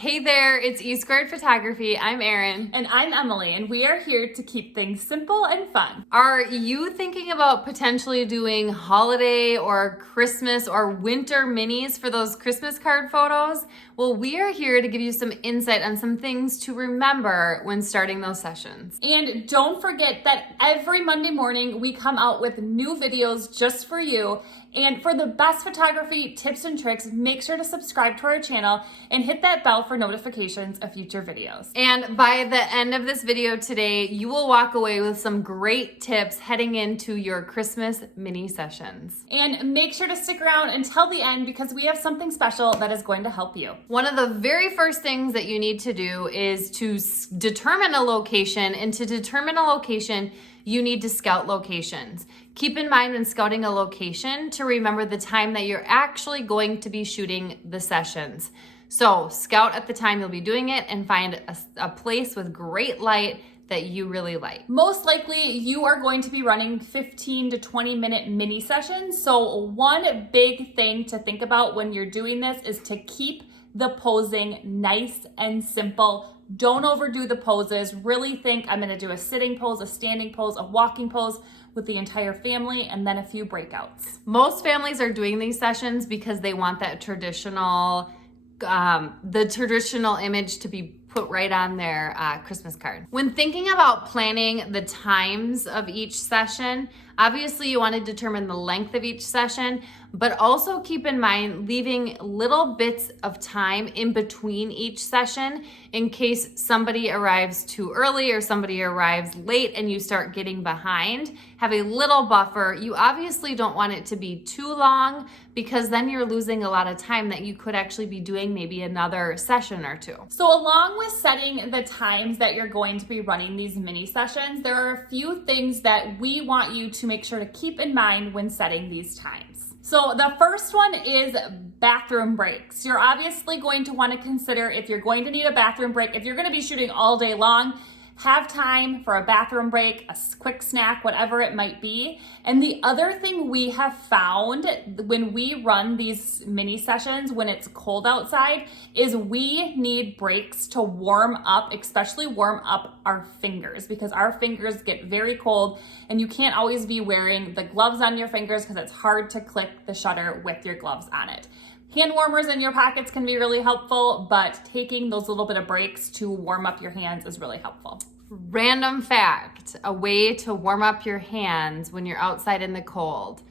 Hey there, it's E Squared Photography. I'm Erin. And I'm Emily, and we are here to keep things simple and fun. Are you thinking about potentially doing holiday or Christmas or winter minis for those Christmas card photos? Well, we are here to give you some insight on some things to remember when starting those sessions. And don't forget that every Monday morning we come out with new videos just for you. And for the best photography tips and tricks, make sure to subscribe to our channel and hit that bell for notifications of future videos. And by the end of this video today, you will walk away with some great tips heading into your Christmas mini sessions. And make sure to stick around until the end because we have something special that is going to help you. One of the very first things that you need to do is to determine a location, and to determine a location, you need to scout locations. Keep in mind when scouting a location to remember the time that you're actually going to be shooting the sessions. So scout at the time you'll be doing it and find a place with great light that you really like. Most likely you are going to be running 15 to 20 minute mini sessions. So one big thing to think about when you're doing this is to keep the posing nice and simple. Don't overdo the poses. Really think I'm gonna do a sitting pose, a standing pose, a walking pose with the entire family, and then a few breakouts. Most families are doing these sessions because they want that traditional, the traditional image to be put right on their Christmas card. When thinking about planning the times of each session, obviously you want to determine the length of each session, but also keep in mind leaving little bits of time in between each session in case somebody arrives too early or somebody arrives late and you start getting behind. Have a little buffer. You obviously don't want it to be too long because then you're losing a lot of time that you could actually be doing maybe another session or two. So along with setting the times that you're going to be running these mini sessions, there are a few things that we want you to make sure to keep in mind when setting these times. So the first one is bathroom breaks. You're obviously going to want to consider if you're going to need a bathroom break, if you're going to be shooting all day long, have time for a bathroom break, a quick snack, whatever it might be. And the other thing we have found when we run these mini sessions, when it's cold outside, is we need breaks to warm up, especially warm up our fingers, because our fingers get very cold and you can't always be wearing the gloves on your fingers because it's hard to click the shutter with your gloves on it. Hand warmers in your pockets can be really helpful, but taking those little bit of breaks to warm up your hands is really helpful. Random fact, a way to warm up your hands when you're outside in the cold.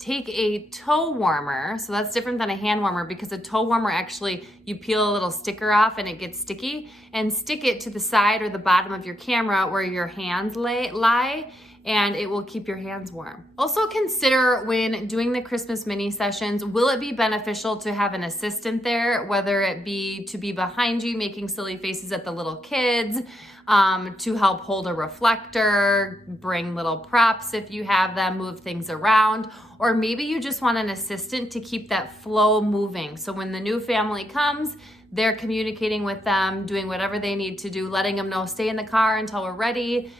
Take a toe warmer, so that's different than a hand warmer because a toe warmer actually, you peel a little sticker off and it gets sticky, and stick it to the side or the bottom of your camera where your hands lie, and it will keep your hands warm. Also consider when doing the Christmas mini sessions, will it be beneficial to have an assistant there, whether it be to be behind you making silly faces at the little kids, to help hold a reflector, bring little props if you have them, move things around, or maybe you just want an assistant to keep that flow moving. So when the new family comes, they're communicating with them, doing whatever they need to do, letting them know, stay in the car until we're ready.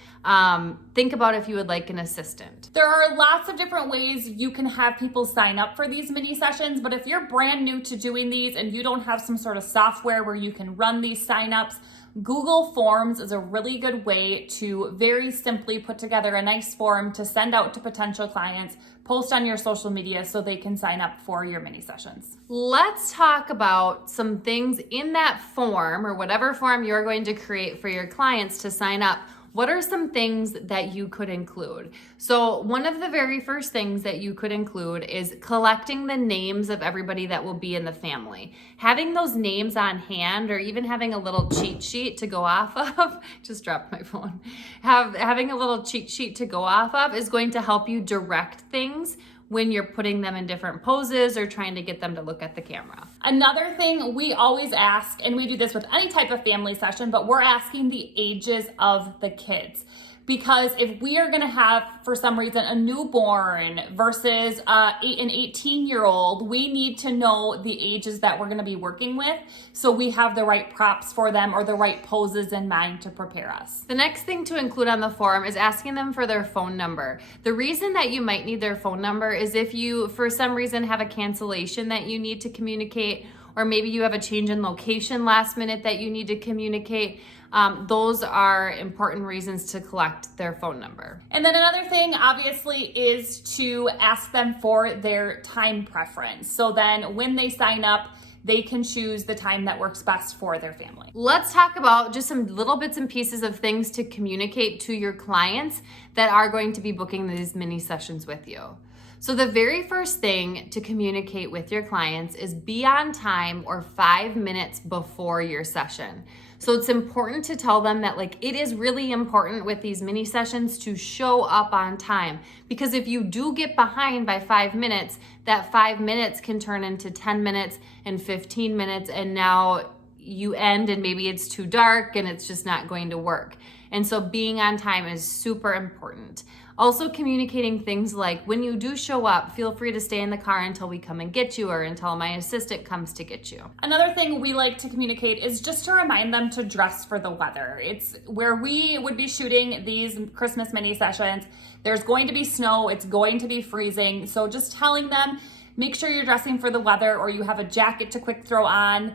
Think about if you would like an assistant. There are lots of different ways you can have people sign up for these mini sessions, but if you're brand new to doing these and you don't have some sort of software where you can run these signups, Google Forms is a really good way to very simply put together a nice form to send out to potential clients, post on your social media so they can sign up for your mini sessions. Let's talk about some things in that form or whatever form you're going to create for your clients to sign up. What are some things that you could include? So one of the very first things that you could include is collecting the names of everybody that will be in the family. Having those names on hand, or even having a little cheat sheet to go off of, just dropped my phone. Having a little cheat sheet to go off of is going to help you direct things when you're putting them in different poses or trying to get them to look at the camera. Another thing we always ask, and we do this with any type of family session, but we're asking the ages of the kids. Because if we are gonna have, for some reason, a newborn versus an 18-year-old, we need to know the ages that we're gonna be working with so we have the right props for them or the right poses in mind to prepare us. The next thing to include on the form is asking them for their phone number. The reason that you might need their phone number is if you, for some reason, have a cancellation that you need to communicate, or maybe you have a change in location last minute that you need to communicate. Those are important reasons to collect their phone number. And then another thing, obviously, is to ask them for their time preference. So then when they sign up, they can choose the time that works best for their family. Let's talk about just some little bits and pieces of things to communicate to your clients that are going to be booking these mini sessions with you. So the very first thing to communicate with your clients is be on time or 5 minutes before your session. So it's important to tell them that it is really important with these mini sessions to show up on time, because if you do get behind by 5 minutes, that 5 minutes can turn into 10 minutes and 15 minutes, and now you end and maybe it's too dark and it's just not going to work. And so being on time is super important. Also communicating things like, when you do show up, feel free to stay in the car until we come and get you, or until my assistant comes to get you. Another thing we like to communicate is just to remind them to dress for the weather. It's where we would be shooting these Christmas mini sessions. There's going to be snow, it's going to be freezing. So just telling them, make sure you're dressing for the weather, or you have a jacket to quick throw on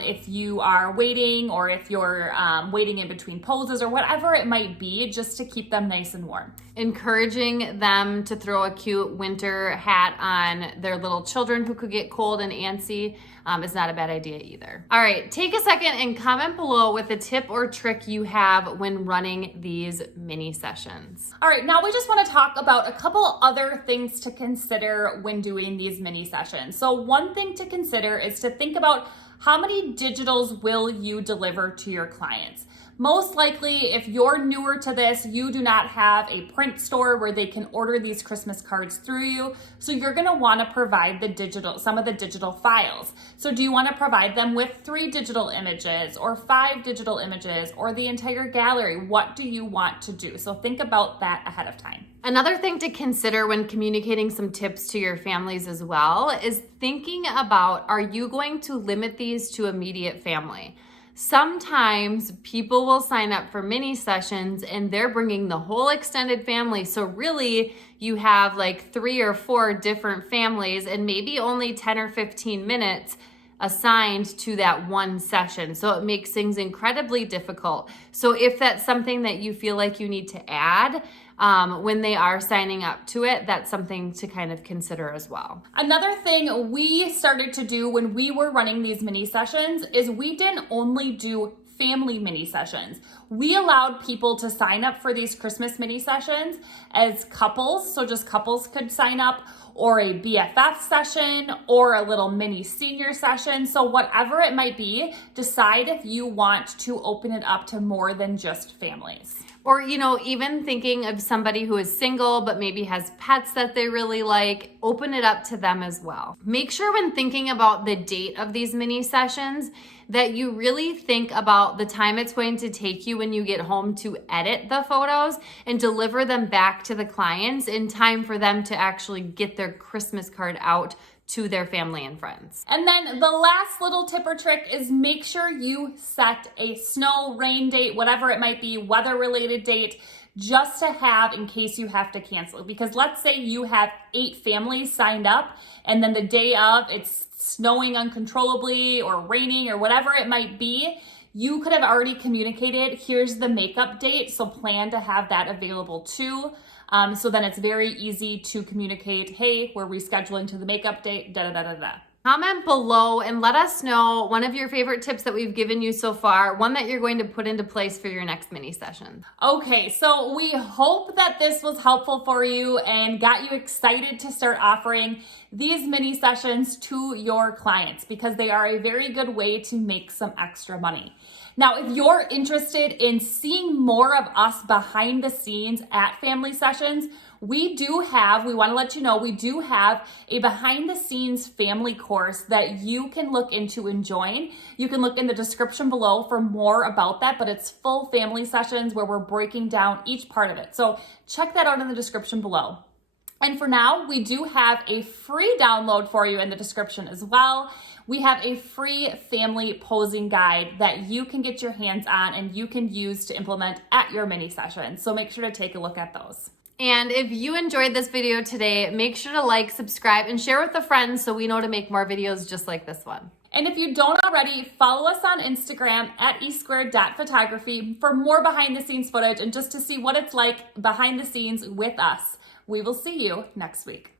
if you are waiting, or if you're waiting in between poses, or whatever it might be, just to keep them nice and warm. Encouraging them to throw a cute winter hat on their little children who could get cold and antsy is not a bad idea either. All right, take a second and comment below with a tip or trick you have when running these mini sessions. All right, now we just want to talk about a couple other things to consider when doing these mini sessions. So one thing to consider is to think about, how many digitals will you deliver to your clients? Most likely, if you're newer to this, you do not have a print store where they can order these Christmas cards through you. So you're gonna wanna provide some of the digital files. So do you wanna provide them with 3 digital images, or 5 digital images, or the entire gallery? What do you want to do? So think about that ahead of time. Another thing to consider when communicating some tips to your families as well is thinking about, are you going to limit these to immediate family? Sometimes people will sign up for mini sessions and they're bringing the whole extended family. So really you have 3 or 4 different families and maybe only 10 or 15 minutes assigned to that one session. So it makes things incredibly difficult. So if that's something that you feel like you need to add when they are signing up to it, that's something to kind of consider as well. Another thing we started to do when we were running these mini sessions is we didn't only do family mini sessions. We allowed people to sign up for these Christmas mini sessions as couples, so just couples could sign up, or a BFF session, or a little mini senior session. So whatever it might be, decide if you want to open it up to more than just families. Or, even thinking of somebody who is single but maybe has pets that they really like, open it up to them as well. Make sure when thinking about the date of these mini sessions that you really think about the time it's going to take you when you get home to edit the photos and deliver them back to the clients in time for them to actually get their Christmas card out to their family and friends. And then the last little tip or trick is make sure you set a snow, rain date, whatever it might be, weather related date, just to have in case you have to cancel. Because let's say you have 8 families signed up and then the day of it's snowing uncontrollably or raining or whatever it might be, you could have already communicated, here's the makeup date, so plan to have that available too. So then it's very easy to communicate, hey, we're rescheduling to the makeup date, da-da-da-da-da. Comment below and let us know one of your favorite tips that we've given you so far, one that you're going to put into place for your next mini session. Okay, so we hope that this was helpful for you and got you excited to start offering these mini sessions to your clients, because they are a very good way to make some extra money. Now, if you're interested in seeing more of us behind the scenes at family sessions, we want to let you know, we do have a behind the scenes family course that you can look into and join. You can look in the description below for more about that, but it's full family sessions where we're breaking down each part of it. So check that out in the description below. And for now, we do have a free download for you in the description as well. We have a free family posing guide that you can get your hands on and you can use to implement at your mini session. So make sure to take a look at those. And if you enjoyed this video today, make sure to like, subscribe, and share with a friend so we know to make more videos just like this one. And if you don't already, follow us on Instagram at e2photography for more behind the scenes footage and just to see what it's like behind the scenes with us. We will see you next week.